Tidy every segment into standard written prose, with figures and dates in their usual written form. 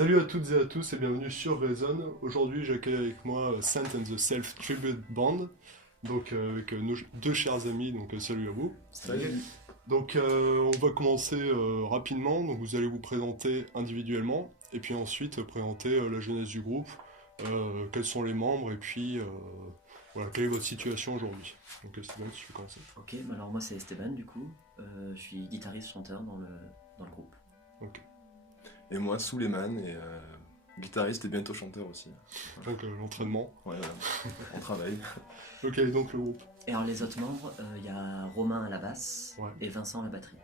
Salut à toutes et à tous et bienvenue sur Reason. Aujourd'hui, j'accueille avec moi Saint and the Self Tribute Band, donc avec nos deux chers amis, donc salut à vous. Salut. Donc on va commencer rapidement, donc vous allez vous présenter individuellement et puis ensuite présenter la jeunesse du groupe, quels sont les membres et puis voilà, quelle est votre situation aujourd'hui. Donc Esteban, si tu veux commencer. Ok, bah alors moi c'est Esteban du coup, je suis guitariste-chanteur dans le groupe. Ok. Et moi, Souleymane, et guitariste et bientôt chanteur aussi. Donc l'entraînement. Ouais, on travaille. Ok, donc le groupe. Et alors les autres membres, il y a Romain à la basse Ouais. et Vincent à la batterie.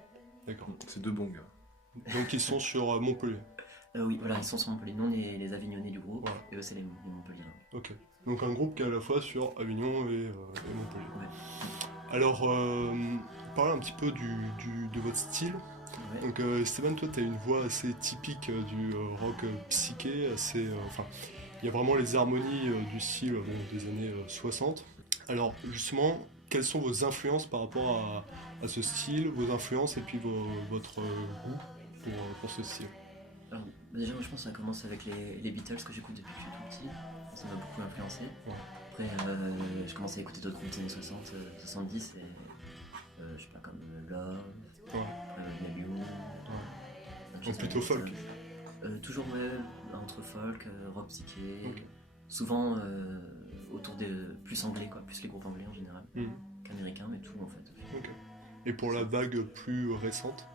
D'accord. C'est deux bons gars. Donc ils sont sur Montpellier. Oui, voilà, ils sont sur Montpellier, nous on est les Avignonnais du groupe, Ouais. et eux c'est les Montpelliérains. Ok. Donc un groupe qui est à la fois sur Avignon et Montpellier. Ouais. Alors, parlez un petit peu de votre style. Ouais. Donc Esteban, toi tu as une voix assez typique du rock psyché, assez, enfin, il y a vraiment les harmonies du style des années 60. Alors justement, quelles sont vos influences par rapport à ce style, vos influences et puis votre goût pour ce style? Alors déjà moi je pense que ça commence avec les Beatles que j'écoute depuis que je suis tout petit, ça m'a beaucoup influencé. Ouais. Après je commençais à écouter d'autres groupes des années 60, 70 et je sais pas comme Love, Ouais. Nabu. Donc plutôt folk. Toujours ouais, entre folk, rock psyché, Ok. souvent autour des plus anglais quoi, plus les groupes anglais en général, Mhm. qu'américains mais tout en fait. Ok. Et pour la vague plus récente?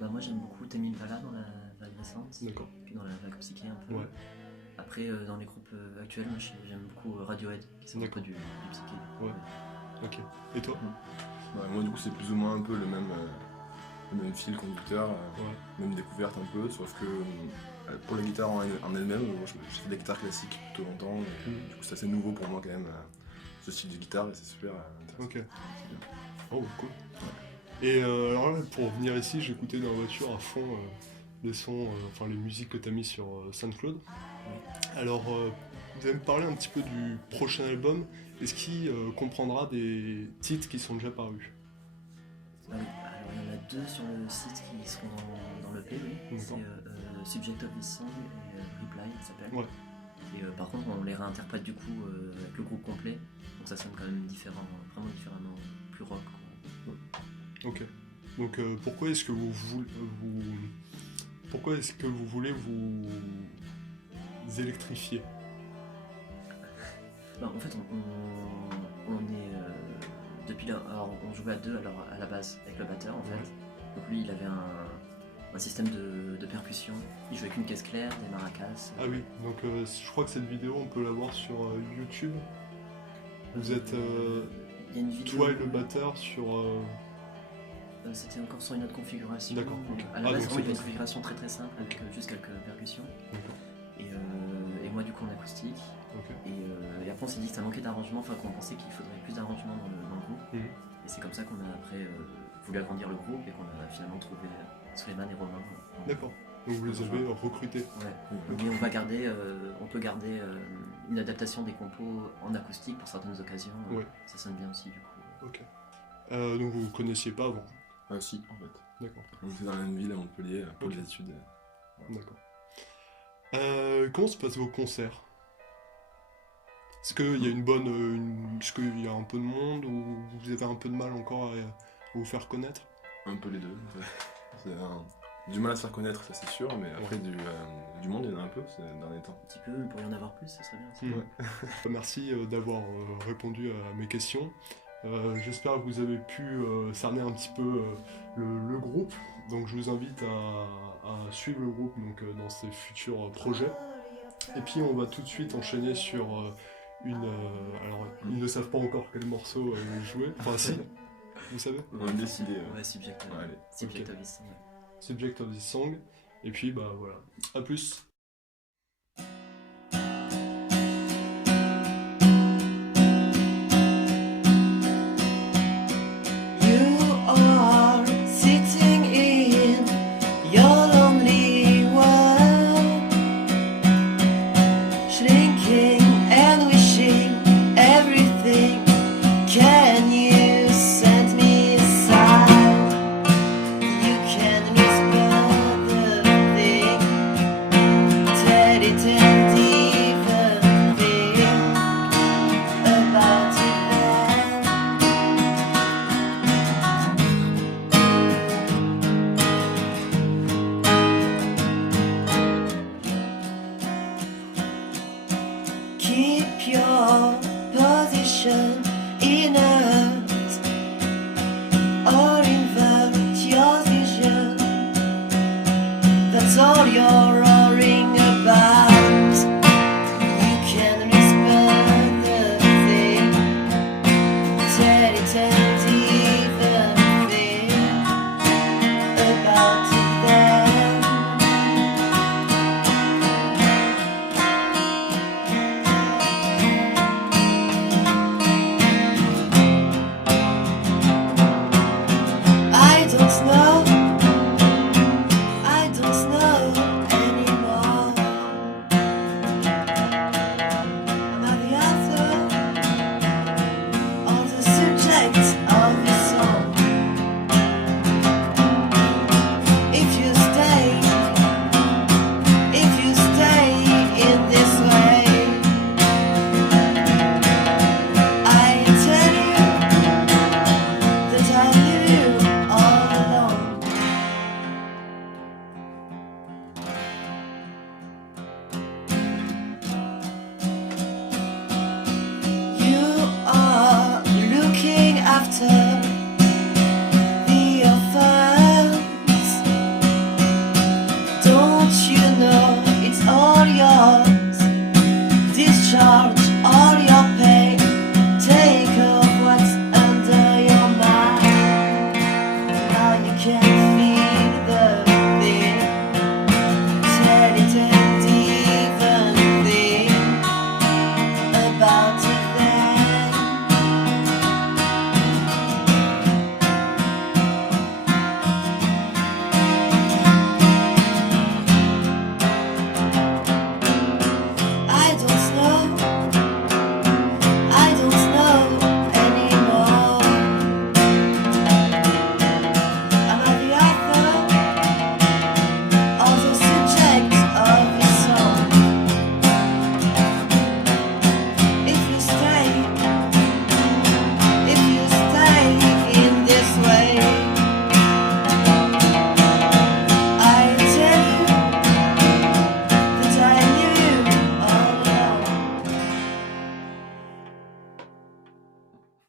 Bah moi j'aime beaucoup Tame Impala dans la vague récente, D'accord. puis dans la vague psyché un peu. Ouais. Après dans les groupes actuels, moi j'aime beaucoup Radiohead, qui sont un peu du psyché. Ouais. Ok. Et toi? Ouais, moi, du coup, c'est plus ou moins un peu le même fil conducteur, Ouais. même découverte un peu, sauf que pour la guitare en elle-même, moi, j'ai fait de la guitare classique plutôt longtemps, et Mhm. du coup, c'est assez nouveau pour moi quand même, ce style de guitare, et c'est super intéressant. Ok. Oh, cool. Et alors là, pour venir ici, j'écoutais dans la voiture à fond les sons, enfin les musiques que tu as mis sur SoundCloud. Alors, vous allez me parler un petit peu du prochain album. Est-ce qu'il comprendra des titres qui sont déjà parus? Ah oui, alors il y en a deux sur le site qui seront dans le l'EP, oui. C'est D'accord. Subject of this Song et Reply, ça s'appelle. Ouais. Et par contre, on les réinterprète du coup avec le groupe complet, donc ça sonne quand même différent, vraiment différemment, plus rock. Quoi. Ok. Donc pourquoi est-ce que pourquoi est-ce que vous voulez vous électrifier? Non, en fait, on est depuis là. Alors, on jouait à deux alors, à la base avec le batteur en fait. Donc lui, il avait un système de percussion. Il jouait qu'une caisse claire, des maracas. Ah oui, donc je crois que cette vidéo, on peut la voir sur YouTube. Vous êtes il y a une vidéo. toi et le batteur sur... C'était encore sur une autre configuration. D'accord, ok. À la Ah, base, donc vraiment, il y c'est avait une pas- configuration très très simple avec juste quelques percussions. D'accord. Et moi, du coup, en acoustique. Ok. Et après, on s'est dit que ça manquait d'arrangement, enfin qu'on pensait qu'il faudrait plus d'arrangement dans le groupe. Mhm. Et c'est comme ça qu'on a après voulu agrandir le groupe et qu'on a finalement trouvé Souleymane et Romain. D'accord. Donc vous les avez recrutés. Ouais. Mais on va garder, on peut garder une adaptation des compos en acoustique pour certaines occasions. Ouais. Ça sonne bien aussi du coup. Ok. Donc vous ne connaissiez pas avant. Ah, si, en fait. D'accord. On était dans la même ville à Montpellier pour Ok. les études. D'accord. Comment se passent vos concerts? Est-ce qu'il y a une bonne, est-ce qu'il y a un peu de monde ou vous avez un peu de mal encore à vous faire connaître? Un peu les deux. Du mal à se faire connaître, ça c'est sûr, mais après du monde, il y en a un peu ces derniers temps. Un petit peu, mais pour y en avoir plus, ça serait bien aussi. Merci d'avoir répondu à mes questions. J'espère que vous avez pu cerner un petit peu le groupe. Donc je vous invite à suivre le groupe donc, dans ses futurs projets. Et puis on va tout de suite enchaîner sur alors ils ne savent pas encore quel morceau jouer. Enfin si, vous savez. On a décidé. Ouais, Subject, Ouais, allez. Subject Ok. of this Song. Subject of this song. Et puis bah voilà. À plus. You are sitting in your lonely world, shrinking and wishing everything. Can you send me a sign? You can whisper the thing ocean in a